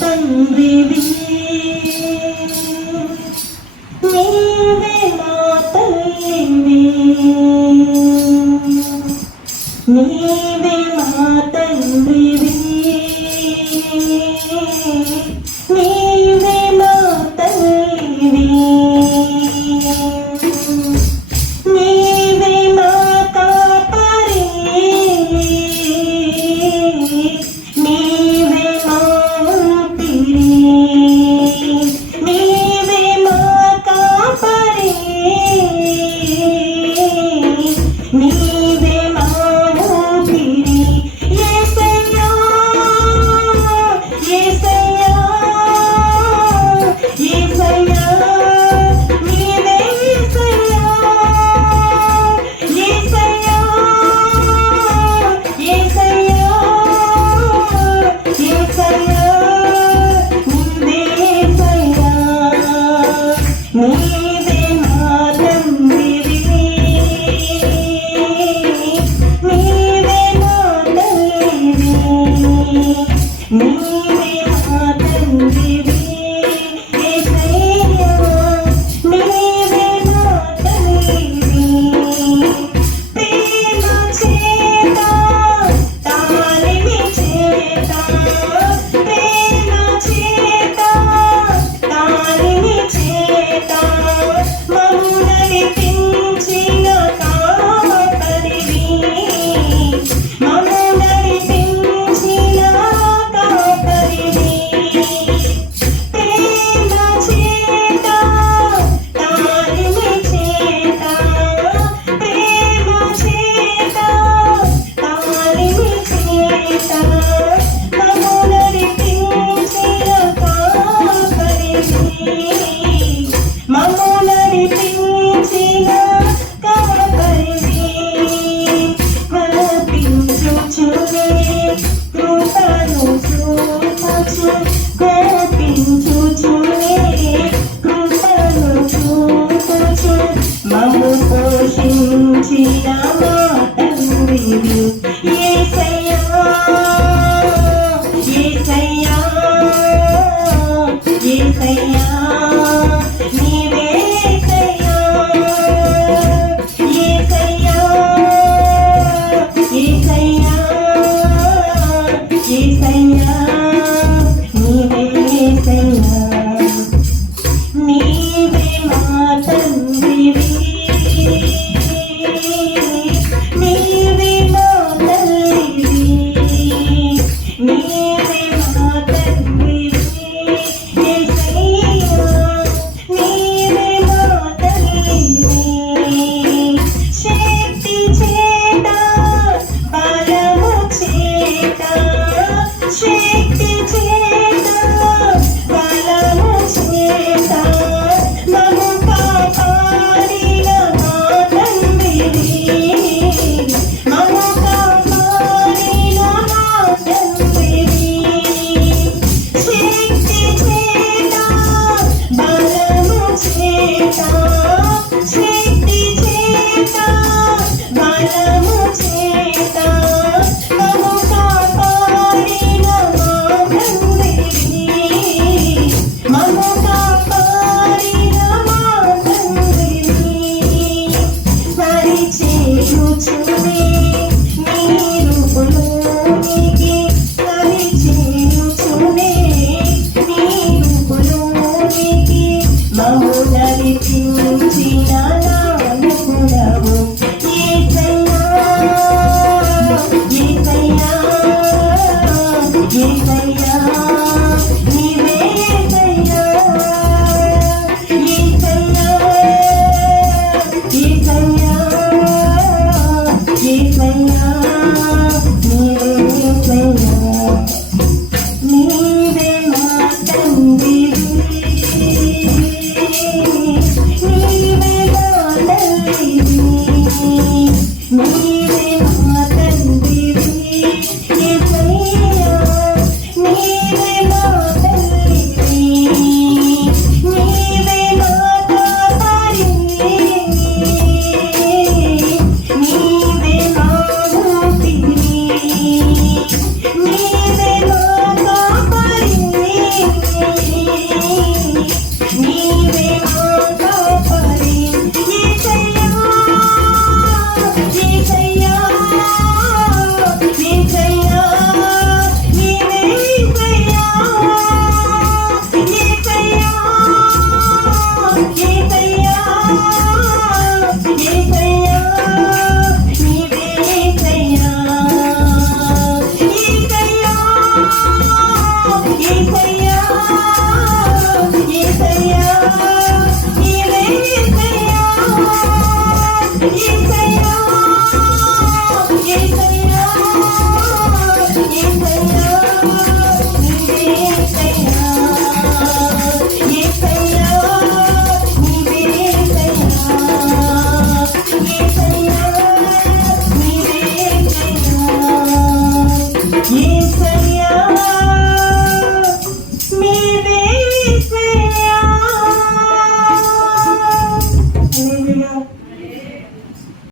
తండ్రివి, నీవే మా తల్లివి, నీవే మా తండ్రివి, నీవే మా తల్లివి, నీవే మా కాపరి, నీవే మా ఊపిరి, నీవే మా కాపరి, నీవే మా ఊపిరి. యేసయ్యా యేసయ్యా యేసయ్యా నీవే యేసయ్యా యేసయ్యా యేసయ్యా యేసయ్యా నీవే యేసయ్యా, నీవే మా తండ్రివి, నీవే మా తల్లివి, నీవే మా తండ్రివి. యేసయ్యా నీవే మా తల్లివి, ప్రేమ చేత తాళిమి చేత, ప్రేమ చేత తాళిమి చేత మమ్ము నడిపించిన కాపరివి, మమ్ము నడిపించిన కాపరివి, ప్రేమ చేత తాళిమి చేత, ప్రేమ చేత తాళిమి చేత మమ్ము నడిపించిన కాపరివి, మమ్ము నడిపించిన కాపరివి. కోపించుచునే కృపను చూపుచు, కోపించుచునే కృపను చూపుచు మమ్ము పోషించిన మా తండ్రివి. యేసయ్యా యేసయ్యా యేసయ్యా నీవే యేసయ్యా, యేసయ్యా యేసయ్యా యేసయ్యా నీవే యేసయ్యా, నీవే మా తండ్రివి, నీవే మా తల్లివి, నీవే మా తండ్రివి. యేసయ్యా నీవే మా తల్లివి, శక్తి చేత బలము చేత, శక్తి చేత బలము చేత మమ్ము కాపాడిన మా తండ్రివి, మమ్ము కాపాడిన మా తండ్రివి, శక్తి చేత బలము చేత, శక్తి చేత బలము చేత మమ్ము కాపాడిన మా తండ్రివి, మమ్ము కాపాడిన మా తండ్రివి. సరిచేయుచునే నీ రూపులోనికి, సరిచేయుచునే నీ రూపులోనికి మమ్ము నడిపించిన నాయకుడవు. యేసయ్యా యేసయ్యా యేసయ్యా